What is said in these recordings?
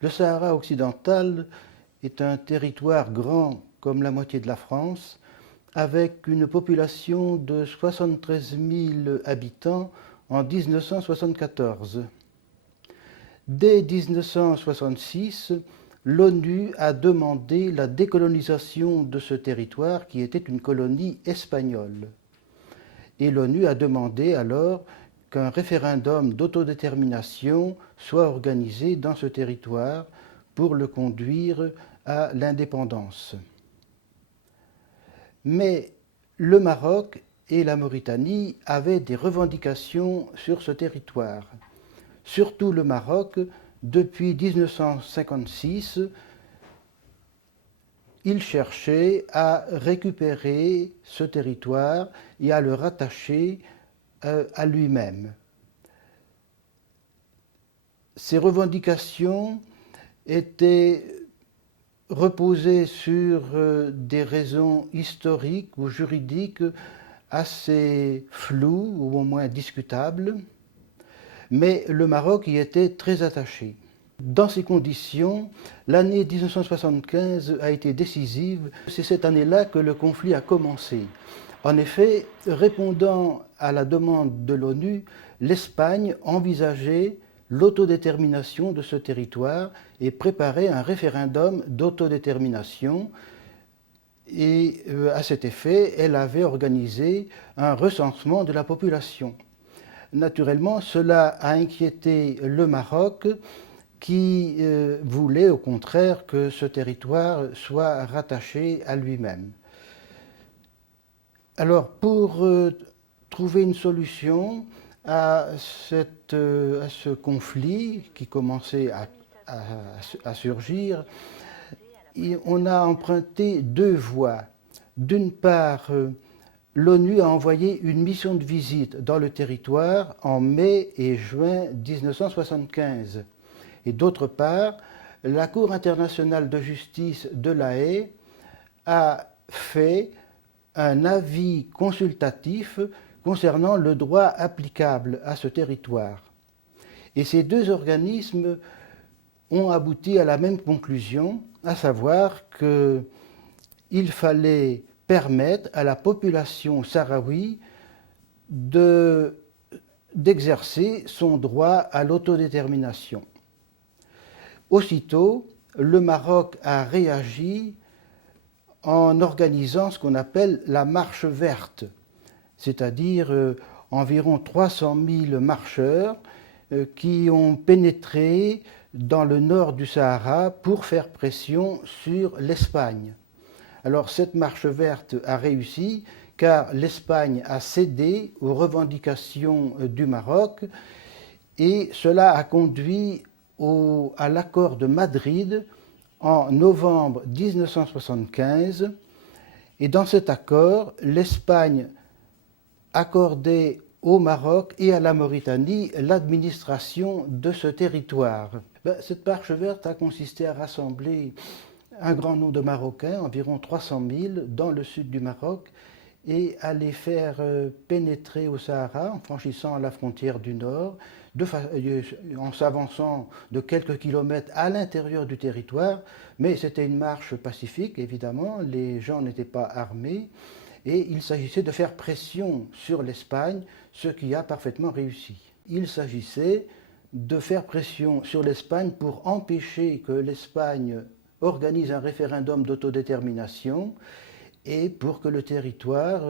Le Sahara occidental est un territoire grand comme la moitié de la France, avec une population de 73 000 habitants en 1974. Dès 1966, l'ONU a demandé la décolonisation de ce territoire qui était une colonie espagnole. Et l'ONU a demandé alors qu'un référendum d'autodétermination soit organisé dans ce territoire pour le conduire à l'indépendance. Mais le Maroc et la Mauritanie avaient des revendications sur ce territoire. Surtout le Maroc, depuis 1956, il cherchait à récupérer ce territoire et à le rattacher à lui-même. Ces revendications étaient reposées sur des raisons historiques ou juridiques assez floues ou au moins discutables, mais le Maroc y était très attaché. Dans ces conditions, l'année 1975 a été décisive. C'est cette année-là que le conflit a commencé. En effet, répondant à la demande de l'ONU, l'Espagne envisageait l'autodétermination de ce territoire et préparait un référendum d'autodétermination. Et à cet effet, elle avait organisé un recensement de la population. Naturellement, cela a inquiété le Maroc, qui voulait au contraire que ce territoire soit rattaché à lui-même. Alors pour trouver une solution à ce conflit qui commençait à surgir, on a emprunté deux voies. D'une part, l'ONU a envoyé une mission de visite dans le territoire en mai et juin 1975. Et d'autre part, la Cour internationale de justice de La Haye a fait un avis consultatif concernant le droit applicable à ce territoire. Et ces deux organismes ont abouti à la même conclusion, à savoir qu'il fallait permettre à la population sahraoui d'exercer son droit à l'autodétermination. Aussitôt, le Maroc a réagi en organisant ce qu'on appelle la marche verte, c'est-à-dire environ 300 000 marcheurs qui ont pénétré dans le nord du Sahara pour faire pression sur l'Espagne. Alors cette marche verte a réussi car l'Espagne a cédé aux revendications du Maroc et cela a conduit à l'accord de Madrid en novembre 1975. Et dans cet accord, l'Espagne accordait au Maroc et à la Mauritanie l'administration de ce territoire. Cette marche verte a consisté à rassembler un grand nombre de Marocains, environ 300 000, dans le sud du Maroc, et à les faire pénétrer au Sahara en franchissant la frontière du nord, en s'avançant de quelques kilomètres à l'intérieur du territoire, mais c'était une marche pacifique, évidemment, les gens n'étaient pas armés, et il s'agissait de faire pression sur l'Espagne, ce qui a parfaitement réussi. Il s'agissait de faire pression sur l'Espagne pour empêcher que l'Espagne organise un référendum d'autodétermination et pour que le territoire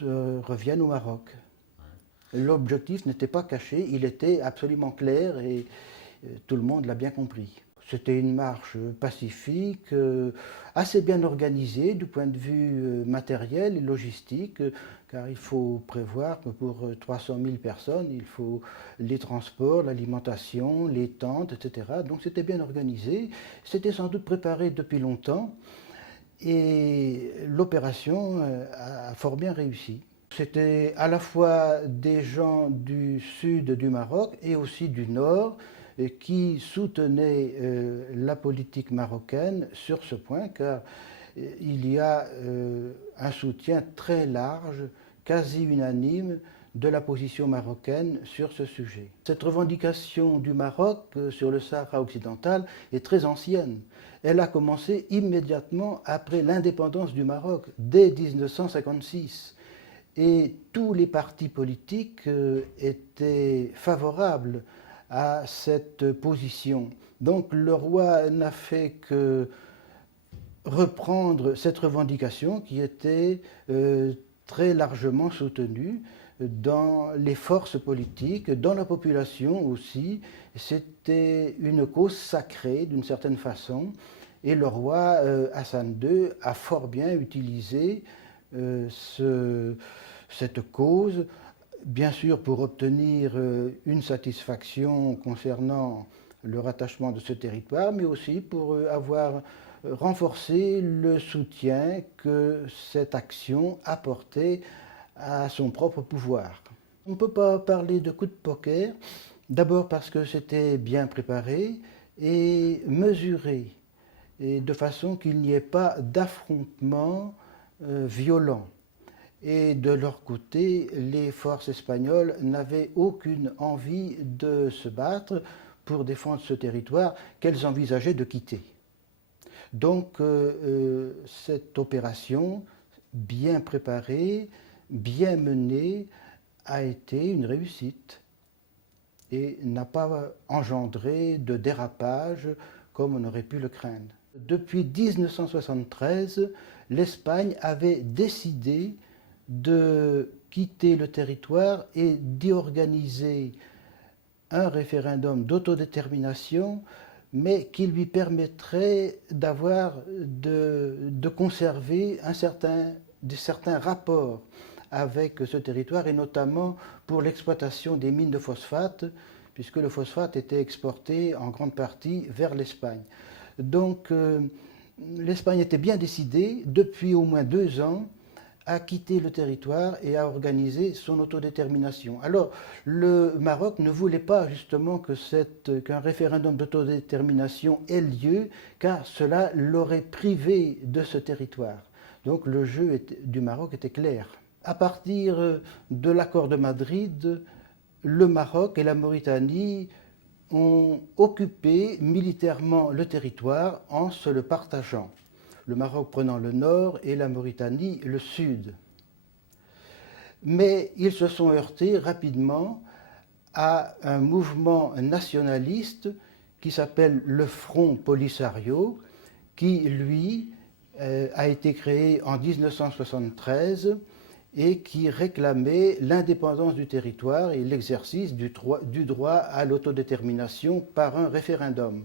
revienne au Maroc. L'objectif n'était pas caché, il était absolument clair et tout le monde l'a bien compris. C'était une marche pacifique, assez bien organisée du point de vue matériel et logistique, car il faut prévoir que pour 300 000 personnes, il faut les transports, l'alimentation, les tentes, etc. Donc c'était bien organisé, c'était sans doute préparé depuis longtemps, et l'opération a fort bien réussi. C'était à la fois des gens du sud du Maroc et aussi du nord qui soutenaient la politique marocaine sur ce point, car il y a un soutien très large, quasi unanime, de la position marocaine sur ce sujet. Cette revendication du Maroc sur le Sahara occidental est très ancienne. Elle a commencé immédiatement après l'indépendance du Maroc, dès 1956. Et tous les partis politiques étaient favorables à cette position. Donc le roi n'a fait que reprendre cette revendication qui était très largement soutenue dans les forces politiques, dans la population aussi. C'était une cause sacrée d'une certaine façon. Et le roi Hassan II a fort bien utilisé cette cause, bien sûr pour obtenir une satisfaction concernant le rattachement de ce territoire, mais aussi pour avoir renforcé le soutien que cette action apportait à son propre pouvoir. On ne peut pas parler de coup de poker, d'abord parce que c'était bien préparé et mesuré, et de façon qu'il n'y ait pas d'affrontement violent. Et de leur côté, les forces espagnoles n'avaient aucune envie de se battre pour défendre ce territoire qu'elles envisageaient de quitter. Donc cette opération, bien préparée, bien menée, a été une réussite et n'a pas engendré de dérapage comme on aurait pu le craindre. Depuis 1973, l'Espagne avait décidé de quitter le territoire et d'y organiser un référendum d'autodétermination, mais qui lui permettrait de conserver certains rapports avec ce territoire, et notamment pour l'exploitation des mines de phosphate, puisque le phosphate était exporté en grande partie vers l'Espagne. Donc l'Espagne était bien décidée, depuis au moins 2 ans, à quitter le territoire et à organiser son autodétermination. Alors, le Maroc ne voulait pas justement qu'un référendum d'autodétermination ait lieu, car cela l'aurait privé de ce territoire. Donc le jeu du Maroc était clair. À partir de l'accord de Madrid, le Maroc et la Mauritanie ont occupé militairement le territoire en se le partageant. Le Maroc prenant le nord et la Mauritanie le sud. Mais ils se sont heurtés rapidement à un mouvement nationaliste qui s'appelle le Front Polisario, qui, lui, a été créé en 1973 et qui réclamait l'indépendance du territoire et l'exercice du droit à l'autodétermination par un référendum.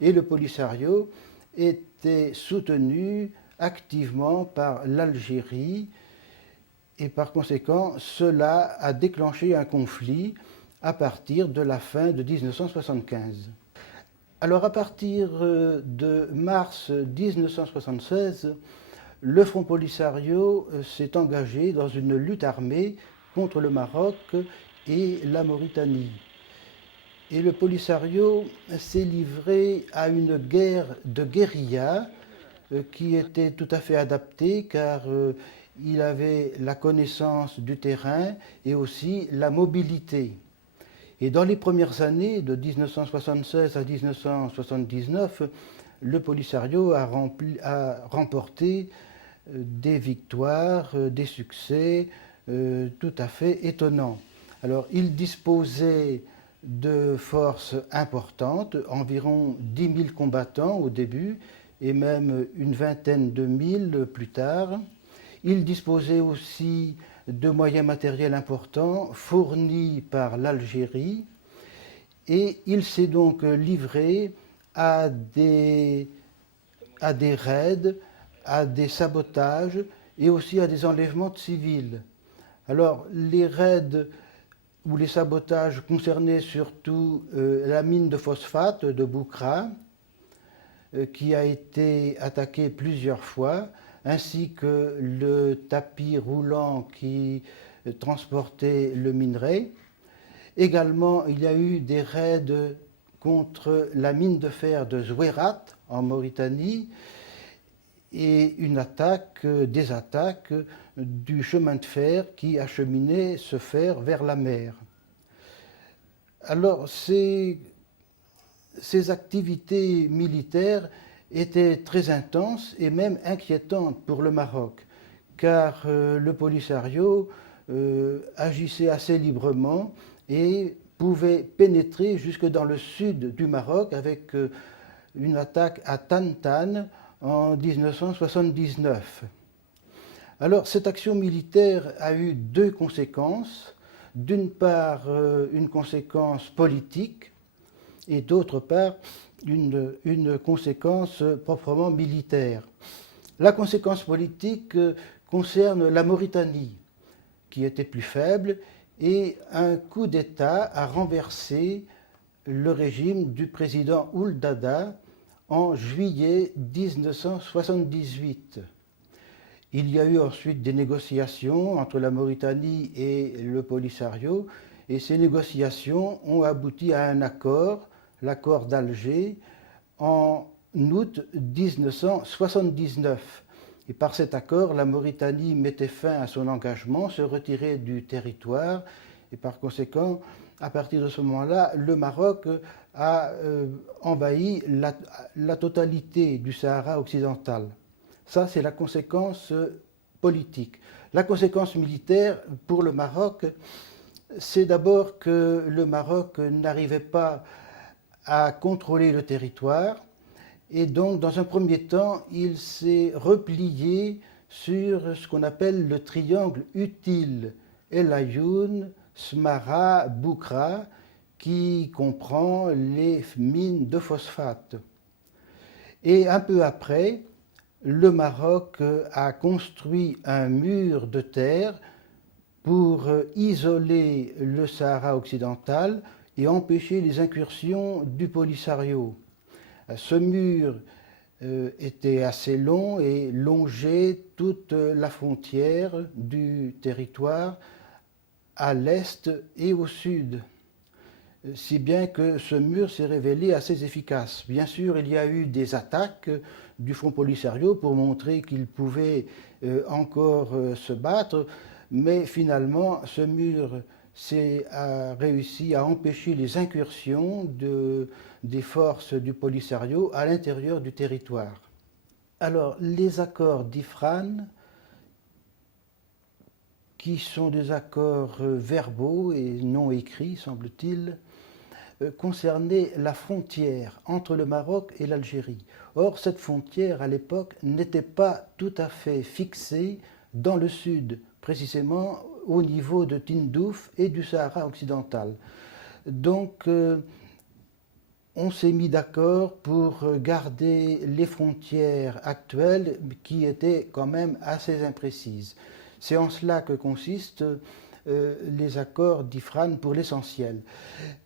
Et le Polisario était soutenu activement par l'Algérie, et par conséquent, cela a déclenché un conflit à partir de la fin de 1975. Alors à partir de mars 1976, le Front Polisario s'est engagé dans une lutte armée contre le Maroc et la Mauritanie. Et le Polisario s'est livré à une guerre de guérilla qui était tout à fait adaptée, car il avait la connaissance du terrain et aussi la mobilité. Et dans les premières années, de 1976 à 1979, le Polisario a remporté des victoires, des succès tout à fait étonnants. Alors, il disposait de forces importantes, environ 10 000 combattants au début, et même une vingtaine de mille plus tard. Il disposait aussi de moyens matériels importants fournis par l'Algérie, et il s'est donc livré à des raids, à des sabotages et aussi à des enlèvements de civils. Alors les raids ou les sabotages concernaient surtout la mine de phosphate de Boukra, qui a été attaquée plusieurs fois, ainsi que le tapis roulant qui transportait le minerai. Également, il y a eu des raids contre la mine de fer de Zouérat, en Mauritanie, et des attaques du chemin de fer qui acheminait ce fer vers la mer. Alors, ces activités militaires étaient très intenses et même inquiétantes pour le Maroc, car le Polisario agissait assez librement et pouvait pénétrer jusque dans le sud du Maroc avec une attaque à Tantan en 1979. Alors, cette action militaire a eu deux conséquences. D'une part, une conséquence politique et d'autre part, une conséquence proprement militaire. La conséquence politique concerne la Mauritanie, qui était plus faible, et un coup d'État a renversé le régime du président Ould Daddah en juillet 1978. Il y a eu ensuite des négociations entre la Mauritanie et le Polisario, et ces négociations ont abouti à un accord, l'accord d'Alger, en août 1979. Et par cet accord, la Mauritanie mettait fin à son engagement, se retirait du territoire, et par conséquent, à partir de ce moment-là, le Maroc a envahi la totalité du Sahara occidental. Ça, c'est la conséquence politique. La conséquence militaire pour le Maroc, c'est d'abord que le Maroc n'arrivait pas à contrôler le territoire et donc, dans un premier temps, il s'est replié sur ce qu'on appelle le triangle utile El Ayoun, Smara, Boukra, qui comprend les mines de phosphate. Et un peu après, le Maroc a construit un mur de terre pour isoler le Sahara occidental et empêcher les incursions du Polisario. Ce mur était assez long et longeait toute la frontière du territoire à l'est et au sud, si bien que ce mur s'est révélé assez efficace. Bien sûr, il y a eu des attaques du Front Polisario pour montrer qu'il pouvait encore se battre, mais finalement, ce mur a réussi à empêcher les incursions des forces du Polisario à l'intérieur du territoire. Alors, les accords d'Ifrane, qui sont des accords verbaux et non écrits, semble-t-il, concernaient la frontière entre le Maroc et l'Algérie. Or, cette frontière, à l'époque, n'était pas tout à fait fixée dans le sud, précisément au niveau de Tindouf et du Sahara occidental. Donc, on s'est mis d'accord pour garder les frontières actuelles qui étaient quand même assez imprécises. C'est en cela que consistent les accords d'Ifrane pour l'essentiel.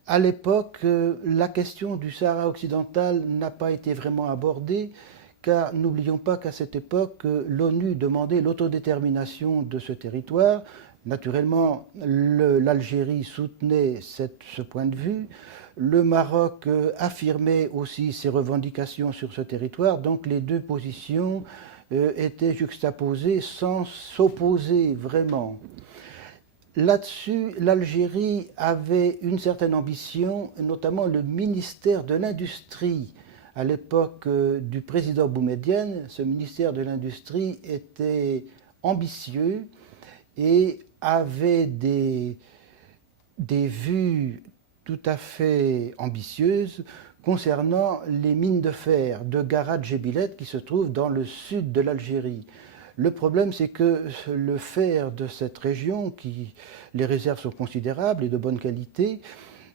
À l'époque, la question du Sahara occidental n'a pas été vraiment abordée, car n'oublions pas qu'à cette époque, l'ONU demandait l'autodétermination de ce territoire. Naturellement, l'Algérie soutenait ce point de vue. Le Maroc affirmait aussi ses revendications sur ce territoire, donc les deux positions étaient juxtaposées sans s'opposer vraiment. Là-dessus, l'Algérie avait une certaine ambition, notamment le ministère de l'Industrie. À l'époque du président Boumedienne, ce ministère de l'Industrie était ambitieux et avait des vues tout à fait ambitieuses concernant les mines de fer de Garat Djebilet qui se trouvent dans le sud de l'Algérie. Le problème, c'est que le fer de cette région, les réserves sont considérables et de bonne qualité,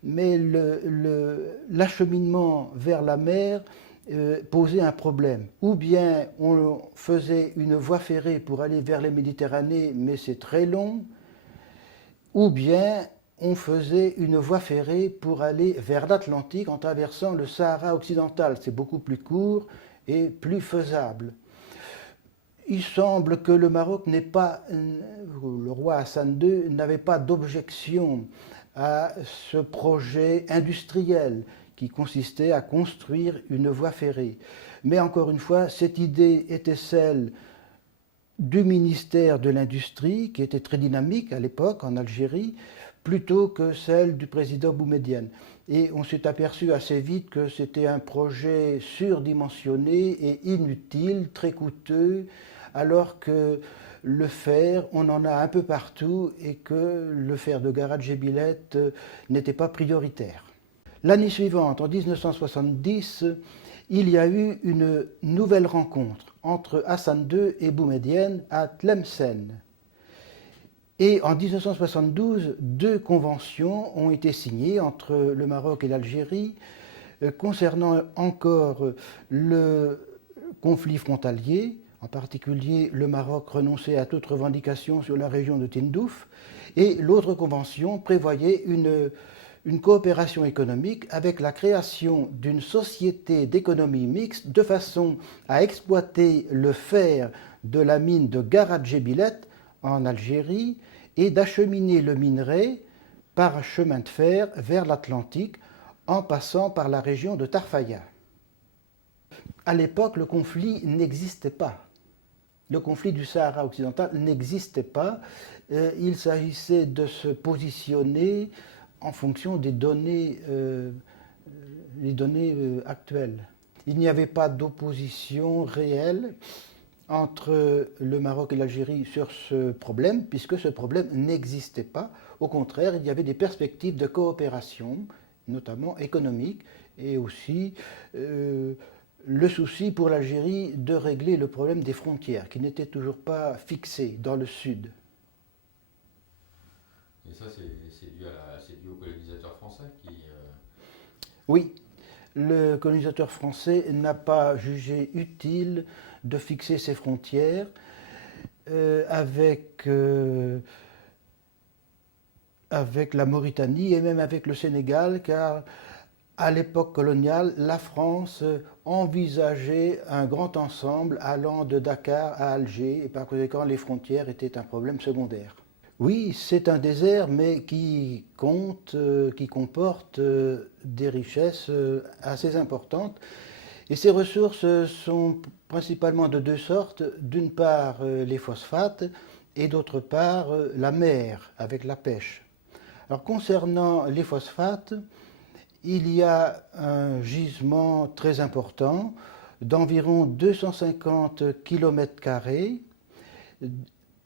mais l'acheminement vers la mer posait un problème. Ou bien on faisait une voie ferrée pour aller vers la Méditerranée, mais c'est très long, ou bien on faisait une voie ferrée pour aller vers l'Atlantique en traversant le Sahara occidental. C'est beaucoup plus court et plus faisable. Il semble que le Maroc le roi Hassan II n'avait pas d'objection à ce projet industriel qui consistait à construire une voie ferrée. Mais encore une fois, cette idée était celle du ministère de l'Industrie, qui était très dynamique à l'époque en Algérie, plutôt que celle du président Boumedienne. Et on s'est aperçu assez vite que c'était un projet surdimensionné et inutile, très coûteux, alors que le fer, on en a un peu partout et que le fer de Garadjébilette n'était pas prioritaire. L'année suivante, en 1970, il y a eu une nouvelle rencontre entre Hassan II et Boumedienne à Tlemcen. Et en 1972, deux conventions ont été signées entre le Maroc et l'Algérie concernant encore le conflit frontalier. En particulier, le Maroc renonçait à toute revendication sur la région de Tindouf. Et l'autre convention prévoyait une coopération économique avec la création d'une société d'économie mixte de façon à exploiter le fer de la mine de Garadjébilette en Algérie et d'acheminer le minerai par chemin de fer vers l'Atlantique en passant par la région de Tarfaya. À l'époque, le conflit n'existait pas. Le conflit du Sahara occidental n'existait pas. Il s'agissait de se positionner en fonction des données actuelles. Il n'y avait pas d'opposition réelle entre le Maroc et l'Algérie sur ce problème, puisque ce problème n'existait pas. Au contraire, il y avait des perspectives de coopération, notamment économique, et aussi le souci pour l'Algérie de régler le problème des frontières, qui n'était toujours pas fixé dans le sud. Et ça, c'est dû aux colonisateurs français qui... Oui, le colonisateur français n'a pas jugé utile de fixer ses frontières avec la Mauritanie et même avec le Sénégal, car à l'époque coloniale, la France envisageait un grand ensemble allant de Dakar à Alger, et par conséquent, les frontières étaient un problème secondaire. Oui, c'est un désert, mais qui comporte des richesses assez importantes. Et ces ressources sont principalement de deux sortes. D'une part, les phosphates, et d'autre part, la mer, avec la pêche. Alors, concernant les phosphates, il y a un gisement très important d'environ 250 km²,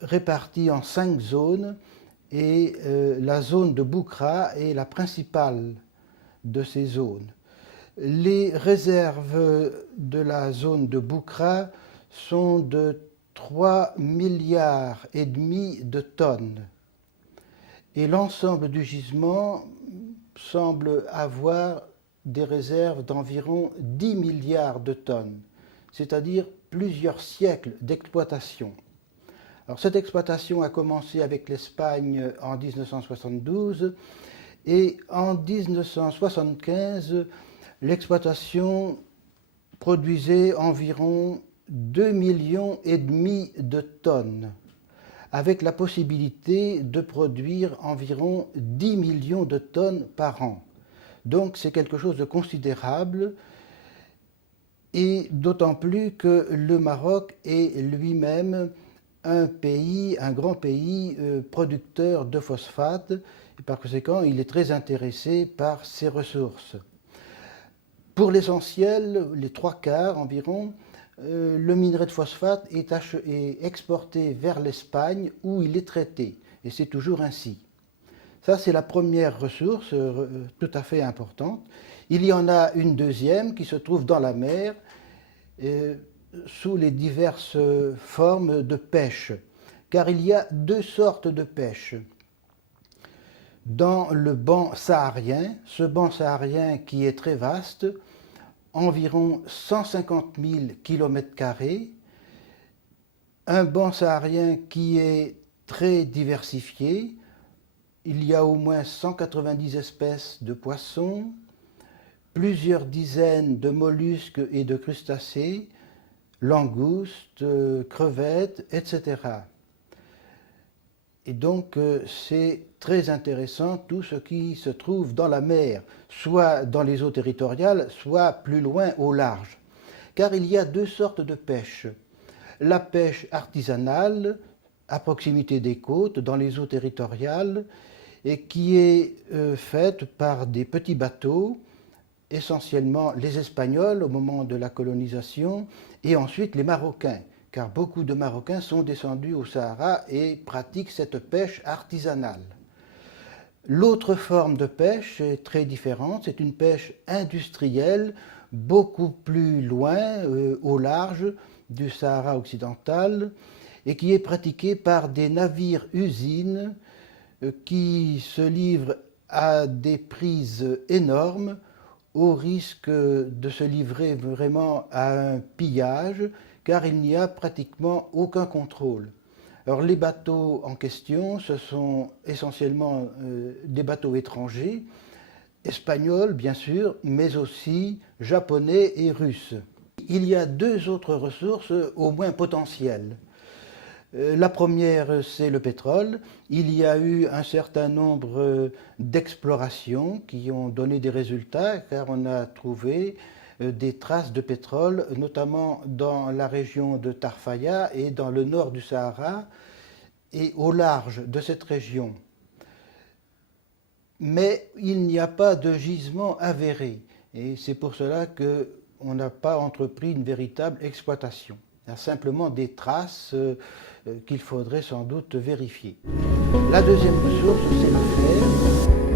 répartis en 5 zones, et la zone de Boukra est la principale de ces zones. Les réserves de la zone de Boukra sont de 3,5 milliards de tonnes, et l'ensemble du gisement semble avoir des réserves d'environ 10 milliards de tonnes, c'est-à-dire plusieurs siècles d'exploitation. Alors, cette exploitation a commencé avec l'Espagne en 1972 et en 1975, l'exploitation produisait environ 2,5 millions de tonnes, avec la possibilité de produire environ 10 millions de tonnes par an. Donc c'est quelque chose de considérable, et d'autant plus que le Maroc est lui-même un grand pays producteur de phosphate, et par conséquent il est très intéressé par ces ressources. Pour l'essentiel, les 3/4 environ, le minerai de phosphate est exporté vers l'Espagne où il est traité, et c'est toujours ainsi. Ça, c'est la première ressource tout à fait importante. Il y en a une deuxième qui se trouve dans la mer, sous les diverses formes de pêche, car il y a deux sortes de pêche. Dans le banc saharien, ce banc saharien qui est très vaste, environ 150 000 km², un banc saharien qui est très diversifié. Il y a au moins 190 espèces de poissons, plusieurs dizaines de mollusques et de crustacés, langoustes, crevettes, etc. Et donc c'est très intéressant tout ce qui se trouve dans la mer, soit dans les eaux territoriales, soit plus loin au large. Car il y a deux sortes de pêche. La pêche artisanale, à proximité des côtes, dans les eaux territoriales, et qui est faite par des petits bateaux, essentiellement les Espagnols au moment de la colonisation, et ensuite les Marocains, car beaucoup de Marocains sont descendus au Sahara et pratiquent cette pêche artisanale. L'autre forme de pêche est très différente, c'est une pêche industrielle, beaucoup plus loin, au large du Sahara occidental, et qui est pratiquée par des navires-usines qui se livrent à des prises énormes, au risque de se livrer vraiment à un pillage, car il n'y a pratiquement aucun contrôle. Alors les bateaux en question, ce sont essentiellement des bateaux étrangers, espagnols bien sûr, mais aussi japonais et russes. Il y a deux autres ressources au moins potentielles. La première, c'est le pétrole. Il y a eu un certain nombre d'explorations qui ont donné des résultats, car on a trouvé des traces de pétrole, notamment dans la région de Tarfaya et dans le nord du Sahara et au large de cette région. Mais il n'y a pas de gisement avéré, et c'est pour cela qu'on n'a pas entrepris une véritable exploitation. Il y a simplement des traces qu'il faudrait sans doute vérifier. La deuxième ressource, c'est le fer.